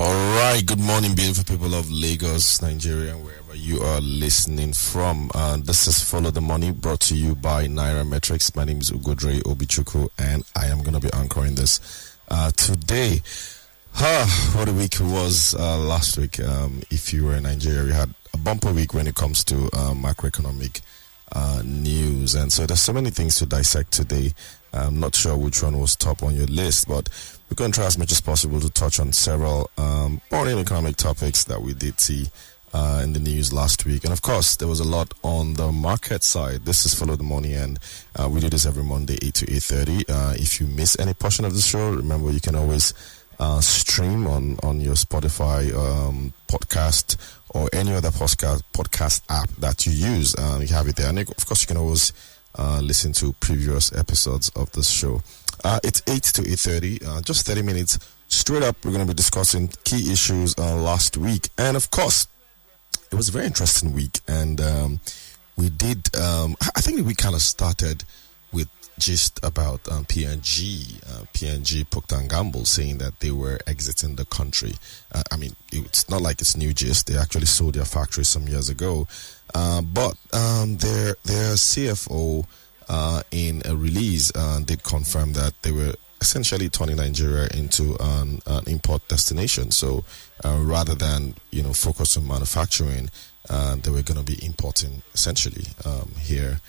All right, good morning, beautiful people of Lagos, Nigeria, wherever you are listening from. This is Follow the Money, brought to you by Naira Metrics. My name is Ugodre Obichuku, and I am going to be anchoring this today. What a week it was last week. If you were in Nigeria, we had a bumper week when it comes to macroeconomic news, and so there's so many things to dissect today. I'm not sure which one was top on your list, but we're going to try as much as possible to touch on several boring economic topics that we did see in the news last week. And of course, there was a lot on the market side. This is Follow the Money, and we do this every Monday, 8 to 8:30. If you miss any portion of the show, remember you can always stream on your Spotify podcast or any other podcast app that you use. You have it there. And of course, you can always listen to previous episodes of this show. It's 8 to 8:30, just 30 minutes straight up. We're going to be discussing key issues last week. And of course, it was a very interesting week. And we did, I think we kind of started with just about P&G. P&G, Procter & Gamble, saying that they were exiting the country. I mean, it's not like it's new gist. They actually sold their factory some years ago. But their CFO, in a release, did confirm that they were essentially turning Nigeria into an import destination. So rather than focus on manufacturing, they were going to be importing essentially here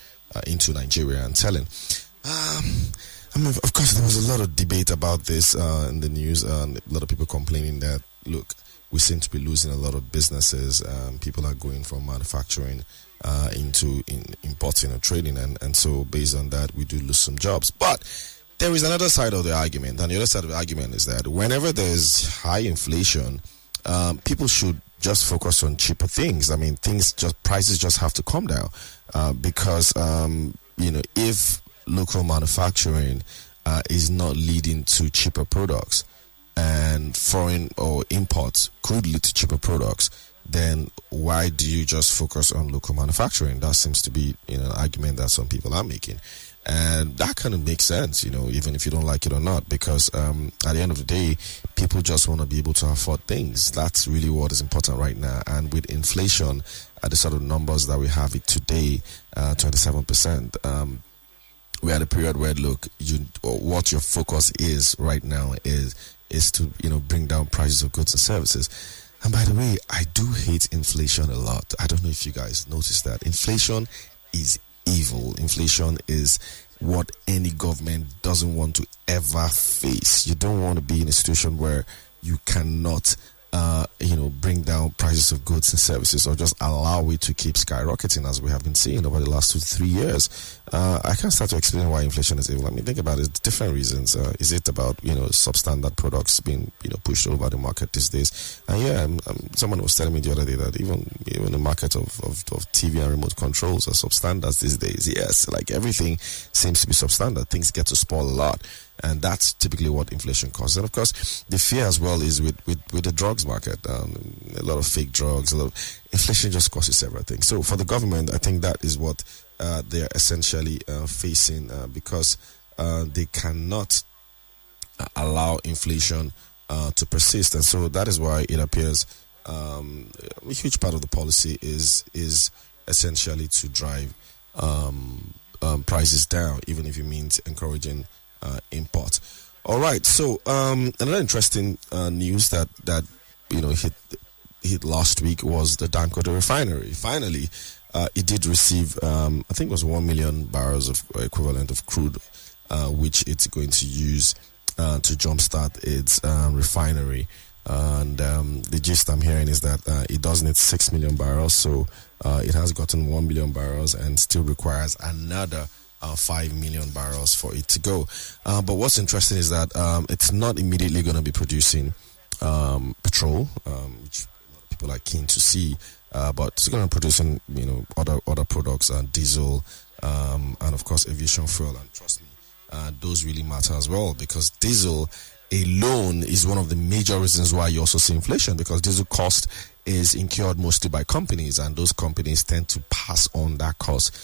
into Nigeria and selling. I mean, of course, there was a lot of debate about this in the news. A lot of people complaining that, look, we seem to be losing a lot of businesses. People are going from manufacturing into importing or trading. And so based on that, we do lose some jobs. But there is another side of the argument. And the other side of the argument is that whenever there's high inflation, people should just focus on cheaper things. I mean, prices just have to come down because, if local manufacturing is not leading to cheaper products, and foreign or imports could lead to cheaper products, then why do you just focus on local manufacturing? That seems to be an argument that some people are making. And that kind of makes sense, even if you don't like it or not, because at the end of the day, people just want to be able to afford things. That's really what is important right now. And with inflation at the sort of numbers that we have it today, 27%, we're at a period where, look, what your focus is right now is to bring down prices of goods and services. And by the way, I do hate inflation a lot. I don't know if you guys noticed that. Inflation is evil. Inflation is what any government doesn't want to ever face. You don't want to be in a situation where you cannot bring down prices of goods and services, or just allow it to keep skyrocketing as we have been seeing over the last 2 to 3 years. I can't start to explain why inflation is evil. I mean, think about it. Different reasons. Is it about substandard products being pushed over the market these days? And someone was telling me the other day that even the market of TV and remote controls are substandard these days. Yes, like everything seems to be substandard. Things get to spoil a lot. And that's typically what inflation causes. And of course, the fear as well is with the drugs market. A lot of fake drugs. Inflation just causes several things. So for the government, I think that is what they're essentially facing because they cannot allow inflation to persist. And so that is why it appears a huge part of the policy is essentially to drive prices down, even if it means encouraging import. All right. So another interesting news that hit last week was the Dangote refinery. Finally, it did receive, I think it was 1 million barrels of equivalent of crude, which it's going to use to jumpstart its refinery. And the gist I'm hearing is that it does need 6 million barrels, so it has gotten 1 million barrels and still requires another 5 million barrels for it to go. But what's interesting is that it's not immediately going to be producing petrol, which people are keen to see, but it's going to be producing other products, diesel, and of course aviation fuel. And trust me, those really matter as well, because diesel alone is one of the major reasons why you also see inflation, because diesel cost is incurred mostly by companies, and those companies tend to pass on that cost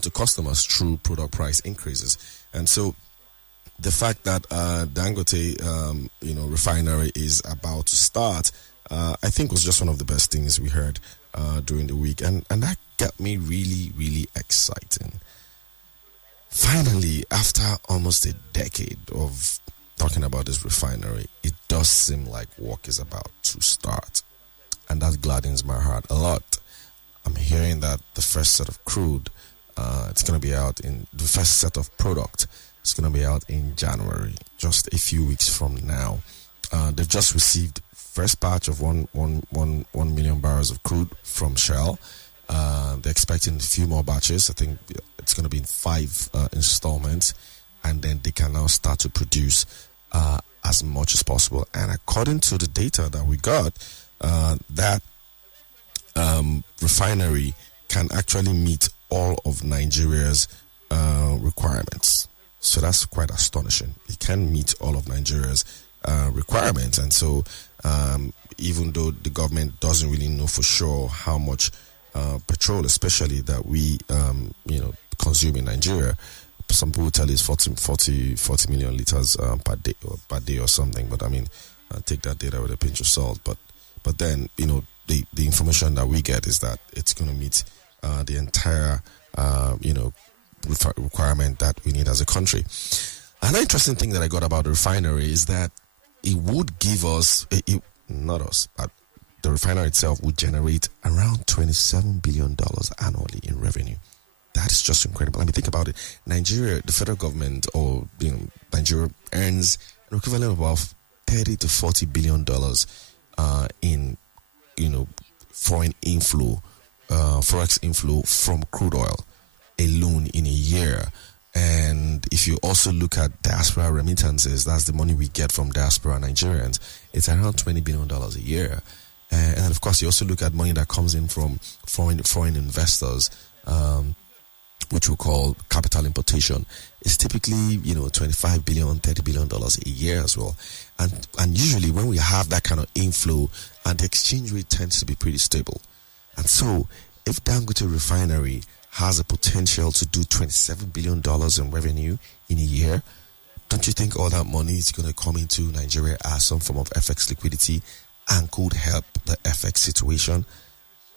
to customers through product price increases. And so the fact that Dangote, refinery is about to start, I think was just one of the best things we heard during the week, and that got me really, really exciting. Finally, after almost a decade of talking about this refinery, it does seem like work is about to start, and that gladdens my heart a lot. I'm hearing that the first set of crude, it's going to be out in the first set of product. It's going to be out in January, just a few weeks from now. They've just received first batch of 1 million barrels of crude from Shell. They're expecting a few more batches. I think it's going to be in 5 installments, and then they can now start to produce as much as possible. And according to the data that we got, that refinery can actually meet all of Nigeria's requirements. So that's quite astonishing. It can meet all of Nigeria's requirements. And so even though the government doesn't really know for sure how much petrol, especially that we consume in Nigeria, some people tell it's 40 million liters per day or something. But I mean, take that data with a pinch of salt. But then, the information that we get is that it's going to meet the entire requirement that we need as a country. Another interesting thing that I got about the refinery is that it would give us, not us, but the refinery itself would generate around $27 billion annually in revenue. That is just incredible. I mean, think about it. Nigeria, the federal government, or Nigeria earns an equivalent of about $30 to $40 billion in foreign inflow, forex inflow from crude oil alone in a year. And if you also look at diaspora remittances, that's the money we get from diaspora Nigerians, it's around $20 billion a year. And of course, you also look at money that comes in from foreign investors, which we call capital importation. It's typically, $25 billion, $30 billion a year as well. And usually when we have that kind of inflow, and the exchange rate tends to be pretty stable. And so if Dangote Refinery has a potential to do $27 billion in revenue in a year, don't you think all that money is going to come into Nigeria as some form of FX liquidity and could help the FX situation?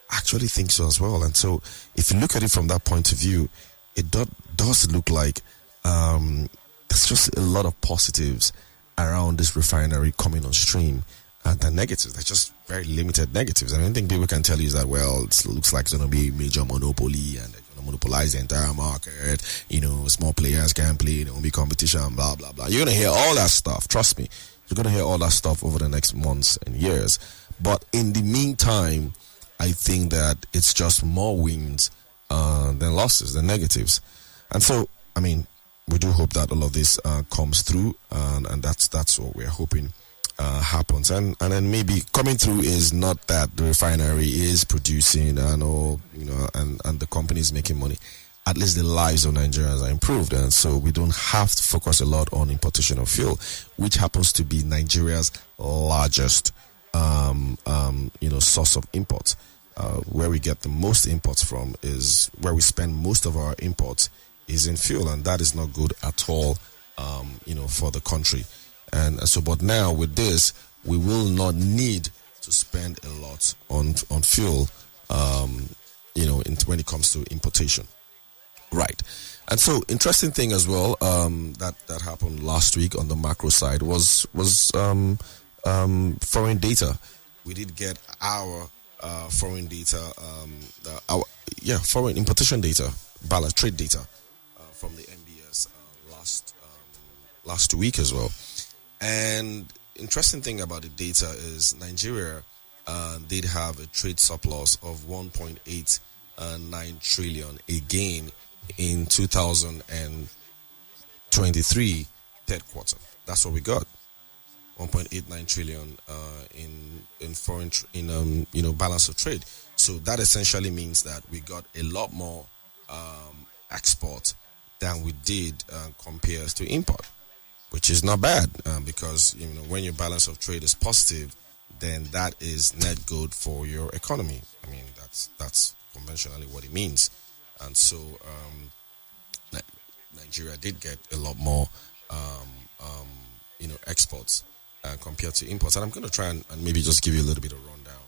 I actually think so as well. And so if you look at it from that point of view, it does look like there's just a lot of positives around this refinery coming on stream. And the negatives, they're just very limited negatives. And I don't think people can tell you is that, well, it looks like it's going to be a major monopoly and they're going to monopolize the entire market. Small players can't play, there won't be competition, blah, blah, blah. You're going to hear all that stuff. Trust me. You're going to hear all that stuff over the next months and years. But in the meantime, I think that it's just more wins than losses, than negatives. And so, I mean, we do hope that all of this comes through, and that's what we're hoping happens. And then maybe coming through is not that the refinery is producing and the company is making money. At least the lives of Nigerians are improved, and so we don't have to focus a lot on importation of fuel, which happens to be Nigeria's largest source of imports. Where we get the most imports from is where we spend most of our imports is in fuel, and that is not good at all, for the country. And so, but now with this, we will not need to spend a lot on fuel, when it comes to importation. Right. And so, interesting thing as well that happened last week on the macro side was foreign data. We did get our foreign data, foreign importation data, balance trade data from the MBS last week as well. And interesting thing about the data is Nigeria did have a trade surplus of 1.89 trillion again in 2023 third quarter. That's what we got. 1.89 trillion in foreign balance of trade. So that essentially means that we got a lot more export than we did compared to import, which is not bad because when your balance of trade is positive, then that is net good for your economy. I mean, that's conventionally what it means. And so Nigeria did get a lot more exports compared to imports. And I'm going to try and maybe just give you a little bit of rundown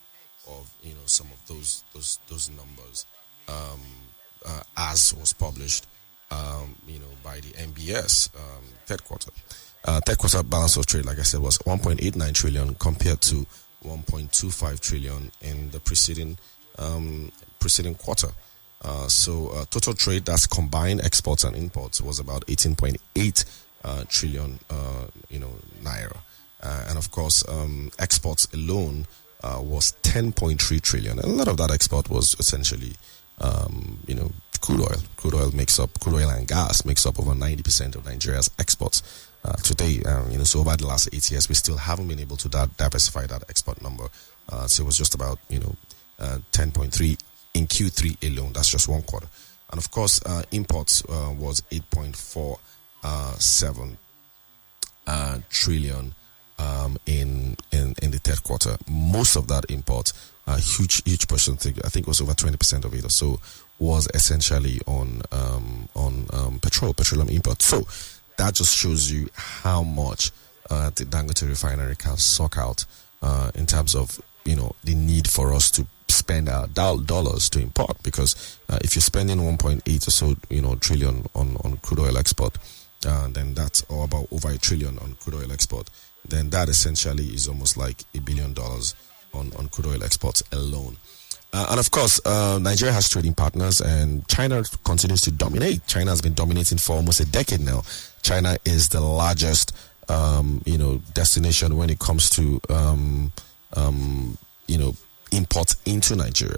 of some of those numbers as was published by the MBS third quarter. Third quarter balance of trade, like I said, was 1.89 trillion compared to 1.25 trillion in the preceding quarter. So total trade, that's combined exports and imports, was about 18.8 trillion naira. And of course, exports alone was 10.3 trillion. And a lot of that export was essentially, crude oil. Crude oil and gas makes up over 90% of Nigeria's exports today. So over the last 8 years, we still haven't been able to diversify that export number. So it was just about, 10.3 in Q3 alone. That's just one quarter. And of course, imports was 8.47 trillion in the third quarter. Most of that import, huge portion, I think it was over 20% of it or so, was essentially on petroleum imports. So that just shows you how much the Dangote refinery can suck out in terms of the need for us to spend our dollars to import, because if you're spending 1.8 or so trillion on crude oil export, then that's about over $1 trillion on crude oil export, then that essentially is almost like $1 billion on crude oil exports alone. And of course, Nigeria has trading partners, and China continues to dominate. China has been dominating for almost a decade now. China is the largest destination when it comes to imports into Nigeria.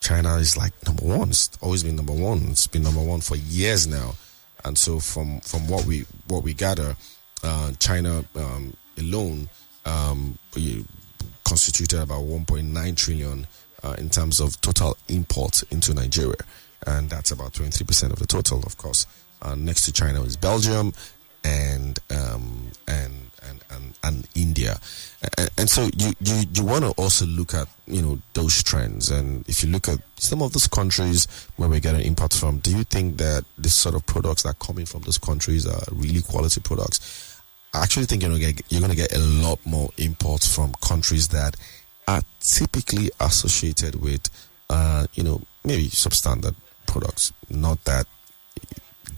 China is like number one. It's always been number one. It's been number one for years now. And so from what we gather, China alone constituted about 1.9 trillion in terms of total imports into Nigeria, and that's about 23% of the total. Of course, next to China is Belgium and India, and so you want to also look at those trends. And if you look at some of those countries where we're getting imports from, do you think that this sort of products that are coming from those countries are really quality products? I actually think you're going to get a lot more imports from countries that are typically associated with maybe substandard products. Not that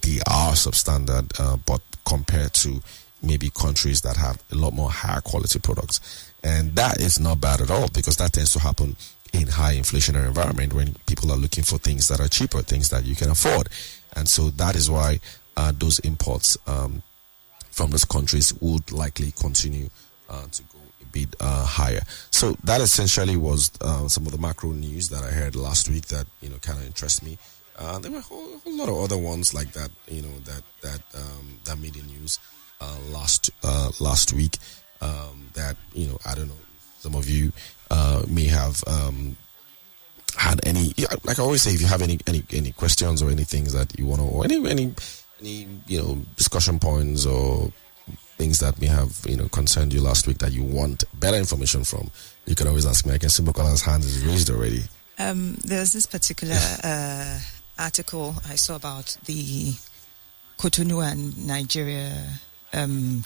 they are substandard, but compared to maybe countries that have a lot more higher quality products. And that is not bad at all, because that tends to happen in high inflationary environment when people are looking for things that are cheaper, things that you can afford. And so that is why those imports from those countries would likely continue to go a bit higher. So that essentially was some of the macro news that I heard last week that kind of interest me. There were a whole lot of other ones like that, that made the news last week. That I don't know, some of you may have had any. Like I always say, if you have any questions or any things that you want to, or any discussion points or things that may have concerned you last week that you want better information from, you can always ask me. I can see Bukala's hand is raised already. There's this particular article I saw about the Cotonou and Nigeria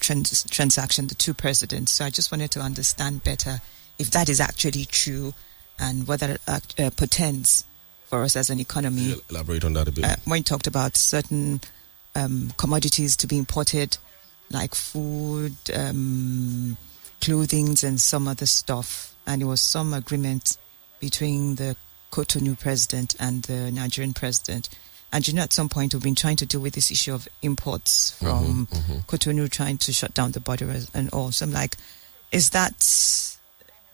transaction, the two presidents. So I just wanted to understand better if that is actually true and whether it portends for us as an economy. Can you elaborate on that a bit? When you talked about certain commodities to be imported, like food, clothing, and some other stuff, and there was some agreement between the Cotonou president and the Nigerian president. And at some point we've been trying to deal with this issue of imports from Cotonou, trying to shut down the border and all. So I'm like, is that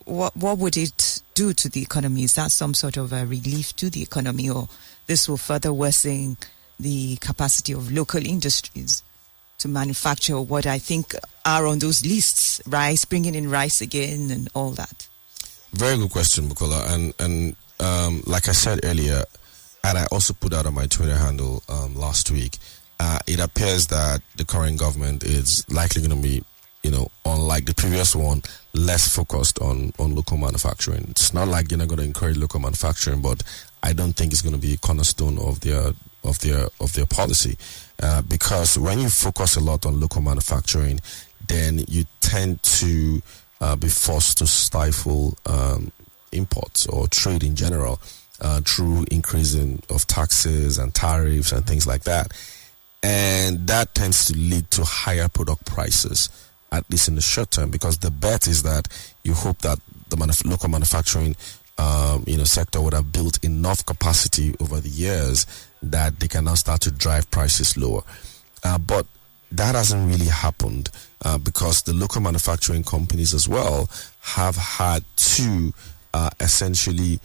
what would it do to the economy? Is that some sort of a relief to the economy, or this will further worsen the capacity of local industries to manufacture what I think are on those lists, rice, bringing in rice again and all that? Very good question, Bukola. And like I said earlier, and I also put out on my Twitter handle last week, it appears that the current government is likely going to be, unlike the previous one, less focused on local manufacturing. It's not like they're not going to encourage local manufacturing, but I don't think it's going to be a cornerstone of their their policy, because when you focus a lot on local manufacturing, then you tend to be forced to stifle imports or trade in general through increasing of taxes and tariffs and things like that. And that tends to lead to higher product prices, at least in the short term, because the bet is that you hope that the local manufacturing sector would have built enough capacity over the years that they can now start to drive prices lower. But that hasn't really happened because the local manufacturing companies as well have had to essentially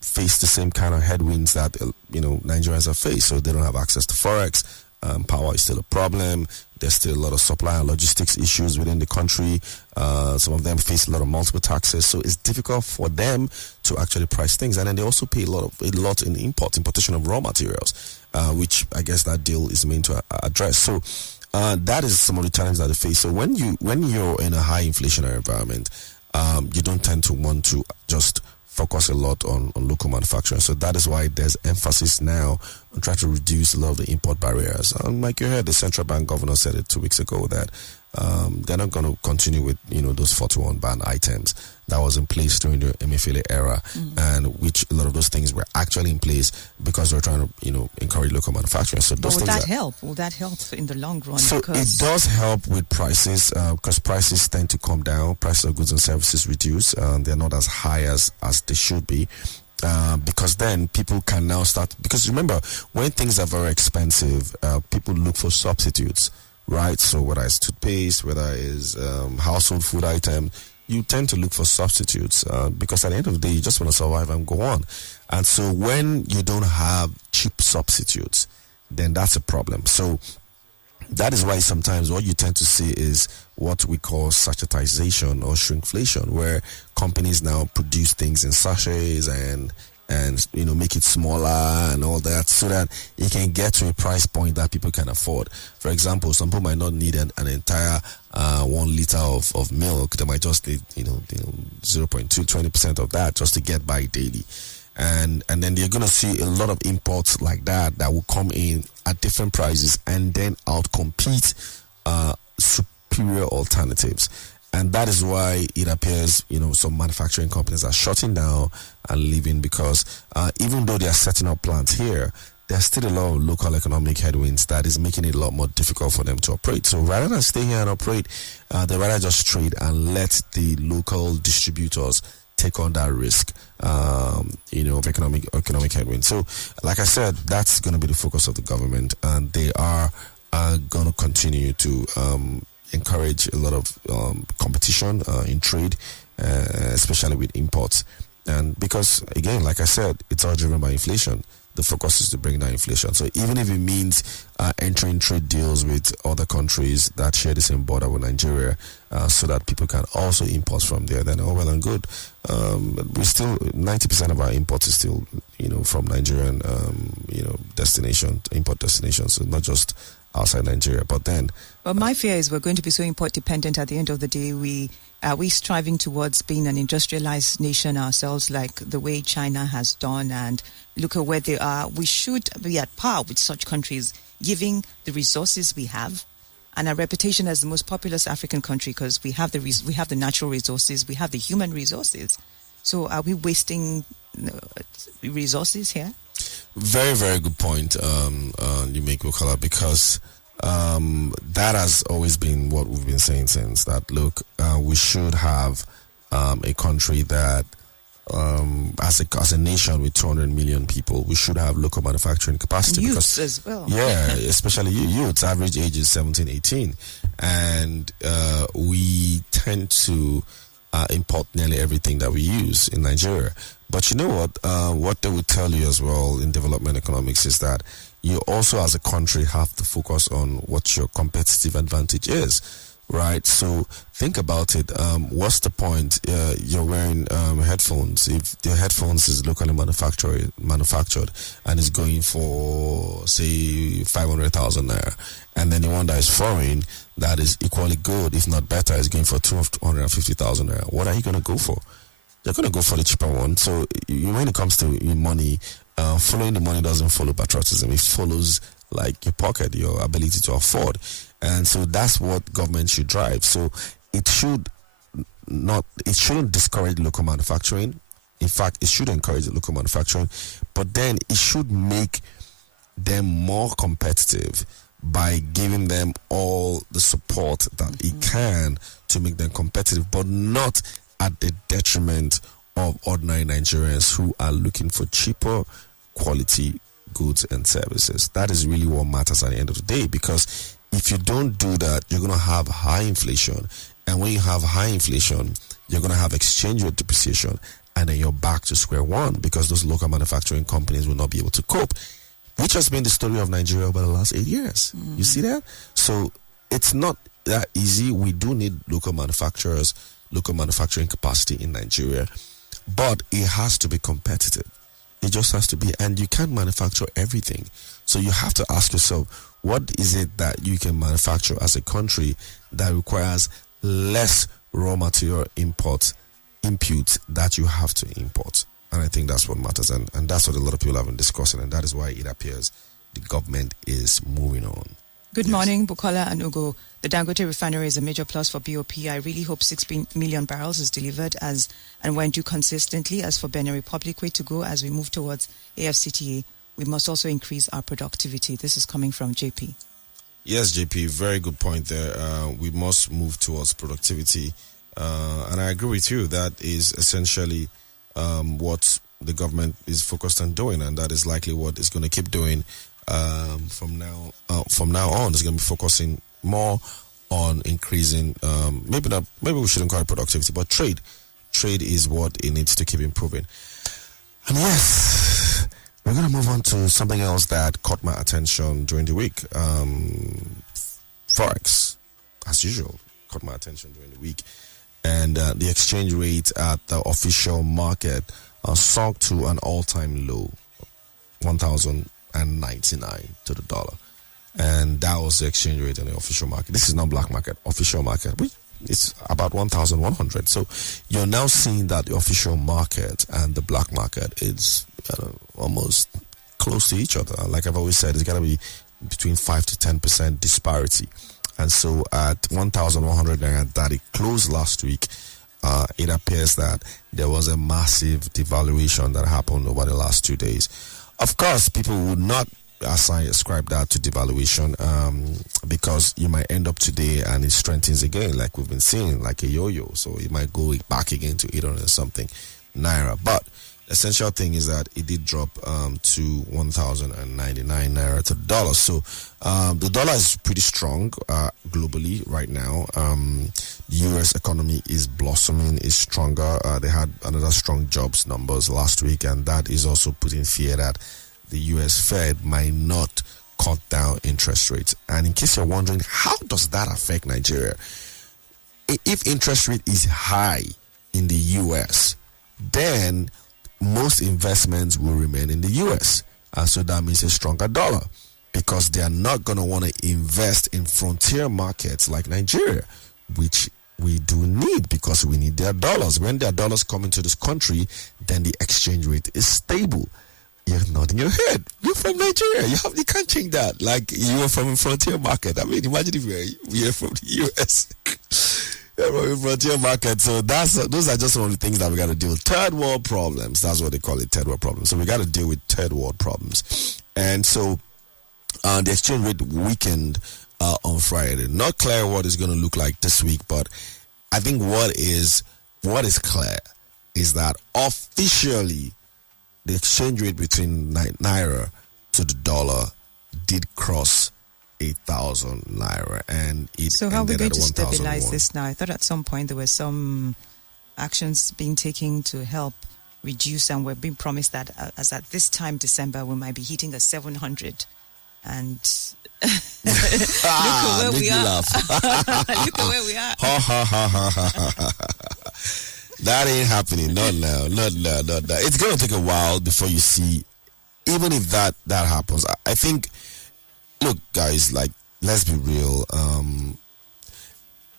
face the same kind of headwinds that Nigerians have faced. So they don't have access to forex. Power is still a problem. There's still a lot of supply and logistics issues within the country. Some of them face a lot of multiple taxes, so it's difficult for them to actually price things. And then they also pay a lot in importation of raw materials, which I guess that deal is meant to address. So that is some of the challenges that they face. So when you're in a high inflationary environment, you don't tend to want to just focus a lot on local manufacturing. So that is why there's emphasis now on trying to reduce a lot of the import barriers. Like you heard, the central bank governor said it 2 weeks ago that they're not going to continue with those 41 ban items that was in place during the Emefiele era, and which a lot of those things were actually in place because we're trying to encourage local manufacturing. So those will things that help? Will that help in the long run? So it does help with prices because prices tend to come down. Prices of goods and services reduce. They're not as high as they should be. Because then people can now start, because remember, when things are very expensive, people look for substitutes, right? So whether it's toothpaste, whether it's household food item, you tend to look for substitutes because at the end of the day, you just want to survive and go on. And so when you don't have cheap substitutes, then that's a problem. So that is why sometimes what you tend to see is what we call sachetization or shrinkflation, where companies now produce things in sachets and make it smaller and all that, so that it can get to a price point that people can afford. For example, some people might not need an entire 1 liter of milk. They might just need 20% of that just to get by daily. And then you're going to see a lot of imports like that will come in at different prices and then outcompete superior alternatives. And that is why it appears, some manufacturing companies are shutting down and leaving because even though they are setting up plants here, there's still a lot of local economic headwinds that is making it a lot more difficult for them to operate. So rather than stay here and operate, they rather just trade and let the local distributors take on that risk, of economic headwinds. So, like I said, that's going to be the focus of the government, and they are going to continue to encourage a lot of competition in trade, especially with imports. And because, again, like I said, it's all driven by inflation. The focus is to bring down inflation. So even if it means entering trade deals with other countries that share the same border with Nigeria, so that people can also import from there, then all well and good. We still 90% of our imports is still from Nigerian import destinations, so not just outside Nigeria. But my fear is we're going to be so import dependent at the end of the day. Are we striving towards being an industrialized nation ourselves, like the way China has done? And look at where they are. We should be at par with such countries, giving the resources we have and our reputation as the most populous African country, because we have the natural resources, we have the human resources. So are we wasting resources here? Very, very good point you make, Bukola, because that has always been what we've been saying since, that look, we should have a country that as a nation with 200 million people, we should have local manufacturing capacity. Youths as well. Yeah, especially youths. Average age is 17, 18. And we tend to import nearly everything that we use in Nigeria. But you know what they will tell you as well in development economics is that you also as a country have to focus on what your competitive advantage is, right? So think about it. What's the point? You're wearing headphones. If the headphones is locally manufactured and is going for, say, 500,000 naira, and then the one that is foreign that is equally good, if not better, is going for 250,000 naira, what are you going to go for? You're going to go for the cheaper one. So when it comes to money, following the money doesn't follow patriotism. It follows like your pocket, your ability to afford. And so that's what government should drive. So it shouldn't discourage local manufacturing. In fact, it should encourage local manufacturing, but then it should make them more competitive by giving them all the support that it can to make them competitive, but not at the detriment of ordinary Nigerians who are looking for cheaper quality goods and services. That is really what matters at the end of the day, because if you don't do that, you're going to have high inflation. And when you have high inflation, you're going to have exchange rate depreciation. And then you're back to square one, because those local manufacturing companies will not be able to cope, which has been the story of Nigeria over the last 8 years. You see that? So it's not that easy. We do need local manufacturers, local manufacturing capacity in Nigeria, but it has to be competitive. It just has to be. And you can't manufacture everything. So you have to ask yourself, what is it that you can manufacture as a country that requires less raw material input that you have to import? And I think that's what matters, and that's what a lot of people have been discussing, and that is why it appears the government is moving on. Good morning, Bukola and Ugo. The Dangote refinery is a major plus for BOP. I really hope 6 million barrels is delivered and when due consistently. As for Benin Republic, way to go as we move towards AFCTA. We must also increase our productivity. This is coming from JP. Yes, JP, very good point there. We must move towards productivity. And I agree with you. That is essentially what the government is focused on doing, and that is likely what it's going to keep doing from now on. It's going to be focusing more on increasing, maybe we shouldn't call it productivity, but trade. Trade is what it needs to keep improving. And yes, we're going to move on to something else that caught my attention during the week. Forex, as usual, caught my attention during the week. And the exchange rate at the official market sunk to an all-time low, 1,099 to the dollar. And that was the exchange rate in the official market. This is not black market, official market. It's about 1,100. So you're now seeing that the official market and the black market is almost close to each other. Like I've always said, it's got to be between 5 to 10% disparity. And so at 1,100 naira that it closed last week, it appears that there was a massive devaluation that happened over the last 2 days. Of course, people would not ascribe that to devaluation because you might end up today and it strengthens again, like we've been seeing, like a yo-yo. So it might go back again to 800 something naira. But the essential thing is that it did drop to 1,099 naira to the dollar. So the dollar is pretty strong globally right now. The U.S. economy is blossoming, is stronger. They had another strong jobs numbers last week, and that is also putting fear that the U.S. Fed might not cut down interest rates. And in case you're wondering, how does that affect Nigeria? If interest rate is high in the U.S., then most investments will remain in the U.S. And so that means a stronger dollar, because they are not going to want to invest in frontier markets like Nigeria, which we do need because we need their dollars. When their dollars come into this country, then the exchange rate is stable. You're nodding your head. You're from Nigeria. You can't change that. Like, you're from a frontier market. I mean, imagine if you're from the U.S. You're from a frontier market. So those are just some of the things that we got to deal with. Third world problems. That's what they call it, third world problems. So we got to deal with third world problems. And so the exchange rate weakened on Friday. Not clear what it's going to look like this week, but I think what is clear is that officially the exchange rate between naira to the dollar did cross 8,000 naira, and it so how are we ended going to at stabilize 1,001. this now? I thought at some point there were some actions being taken to help reduce, and we're being promised that as at this time December we might be hitting a 700. And look at where we are. Look at where we are. That ain't happening. Not now. It's going to take a while before you see, even if that happens. I think, look, guys, like, let's be real.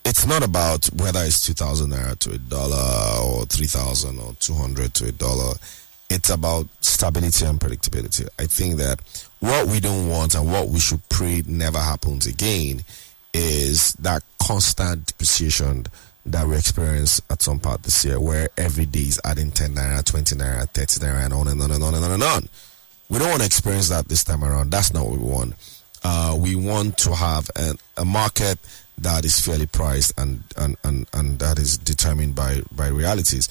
It's not about whether it's 2,000 naira to $1 or 3,000 or 200 to $1. it's about stability and predictability. I think that what we don't want and what we should pray never happens again is that constant depreciation that we experienced at some part this year, where every day is adding 10 naira, 20 naira, 30 naira, and on and on and on and on and on. We don't want to experience that this time around. That's not what we want. We want to have a market that is fairly priced and that is determined by realities.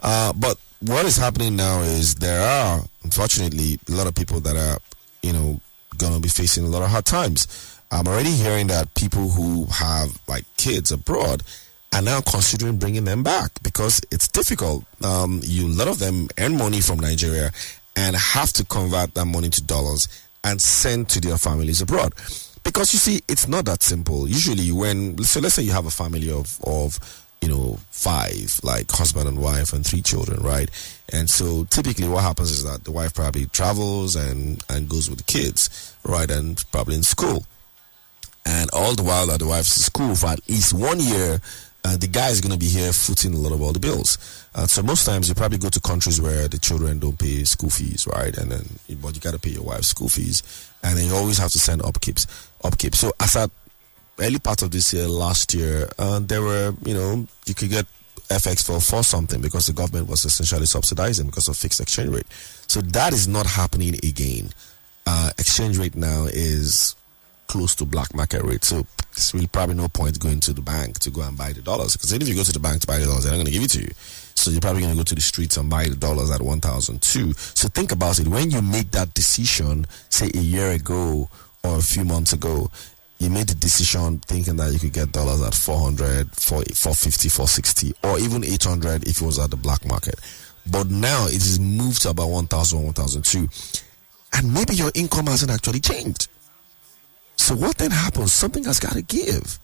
But what is happening now is there are, unfortunately, a lot of people that are, going to be facing a lot of hard times. I'm already hearing that people who have like kids abroad are now considering bringing them back because it's difficult. A lot of them earn money from Nigeria and have to convert that money to dollars and send to their families abroad. Because you see, it's not that simple. Usually let's say you have a family of 5, like husband and wife and 3 children, right? And so typically what happens is that the wife probably travels and goes with the kids, right? And probably in school. And all the while that the wife's in school for at least 1 year, the guy is going to be here footing a lot of all the bills. So most times you probably go to countries where the children don't pay school fees, right? But you got to pay your wife's school fees. And then you always have to send upkeep. So as at early part of this year, last year, there were, you could get FX for something because the government was essentially subsidizing because of fixed exchange rate. So that is not happening again. Exchange rate now is close to black market rate. So there's really probably no point going to the bank to go and buy the dollars, because even if you go to the bank to buy the dollars, they're not going to give it to you. So you're probably going to go to the streets and buy the dollars at 1,002. So think about it. When you make that decision, say a year ago or a few months ago, you made the decision thinking that you could get dollars at 400, 450, 460, or even 800 if it was at the black market. But now it is moved to about 1,000, 1,002. And maybe your income hasn't actually changed. So what then happens? Something has got to give.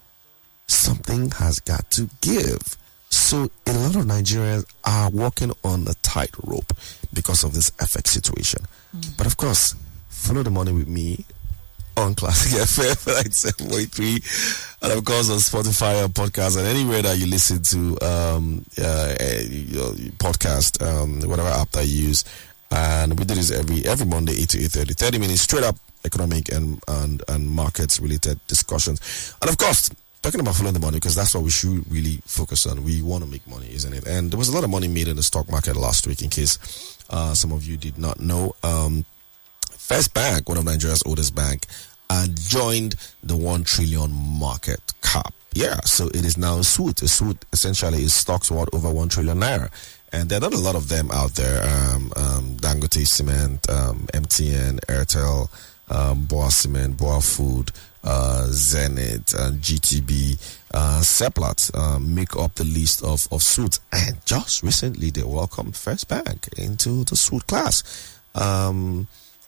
Something has got to give. So a lot of Nigerians are walking on a tightrope because of this FX situation. But of course, follow the money with me on Classic FM like 7.3, and of course on Spotify and podcast and anywhere that you listen to your podcast, whatever app that you use. And we do this every Monday, 8 to 8:30, 30 minutes straight up economic and markets related discussions. And of course, talking about following the money, because that's what we should really focus on. We want to make money, isn't it? And there was a lot of money made in the stock market last week, in case some of you did not know. First Bank, one of Nigeria's oldest bank, joined the 1 trillion market cap. Yeah, so it is now a SWOT. A SWOT essentially is stocks worth over 1 trillion naira. And there are not a lot of them out there. Dangote Cement, MTN, Airtel, Boa Cement, Boa Food, Zenith, GTB, Seplat make up the list of SWOT. And just recently, they welcomed First Bank into the SWOT class.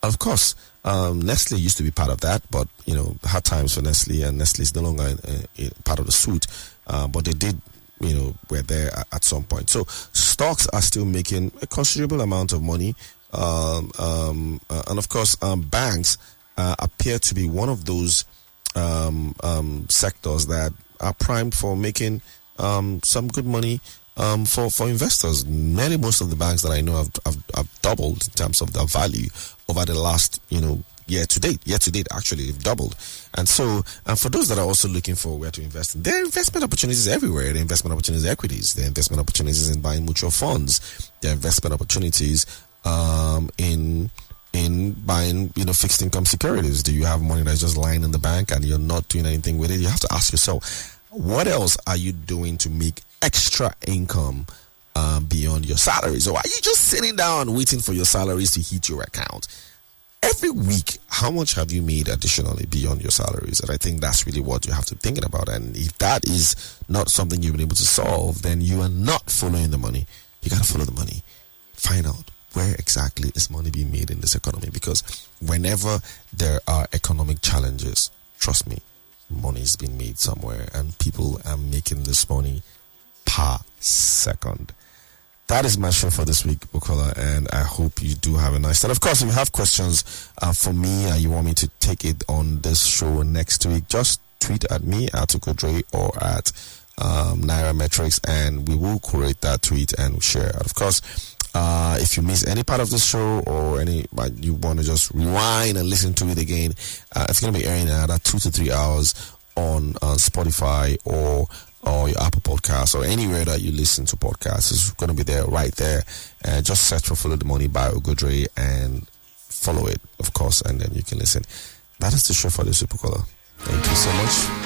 Of course, Nestle used to be part of that, but, hard times for Nestle, and Nestle is no longer part of the SWOT. But they did, were there at some point. So stocks are still making a considerable amount of money. And of course, banks appear to be one of those sectors that are primed for making some good money for investors. Most of the banks that I know have doubled in terms of their value over the last, year to date, actually, they've doubled. And so, for those that are also looking for where to invest in, there are investment opportunities everywhere. There are investment opportunities in equities. There are investment opportunities in buying mutual funds. There are investment opportunities in buying, fixed income securities. Do you have money that's just lying in the bank and you're not doing anything with it? You have to ask yourself, what else are you doing to make extra income beyond your salaries? Or are you just sitting down waiting for your salaries to hit your account? Every week, how much have you made additionally beyond your salaries? And I think that's really what you have to be thinking about. And if that is not something you've been able to solve, then you are not following the money. You got to follow the money. Find out where exactly is money being made in this economy. Because whenever there are economic challenges, trust me, money is being made somewhere. And people are making this money per second. That is my show for this week, Bukola, and I hope you do have a nice time. Of course, if you have questions for me and you want me to take it on this show next week, just tweet at me at Ugodre or at Naira Metrics, and we will curate that tweet and share. Of course, If you miss any part of the show or you want to just rewind and listen to it again, it's going to be airing in another 2 to 3 hours on Spotify or your Apple Podcasts or anywhere that you listen to podcasts. It's going to be there, right there. Just search for Follow the Money by Ugodre and follow it, of course, and then you can listen. That is the show for the Super Caller. Thank you so much.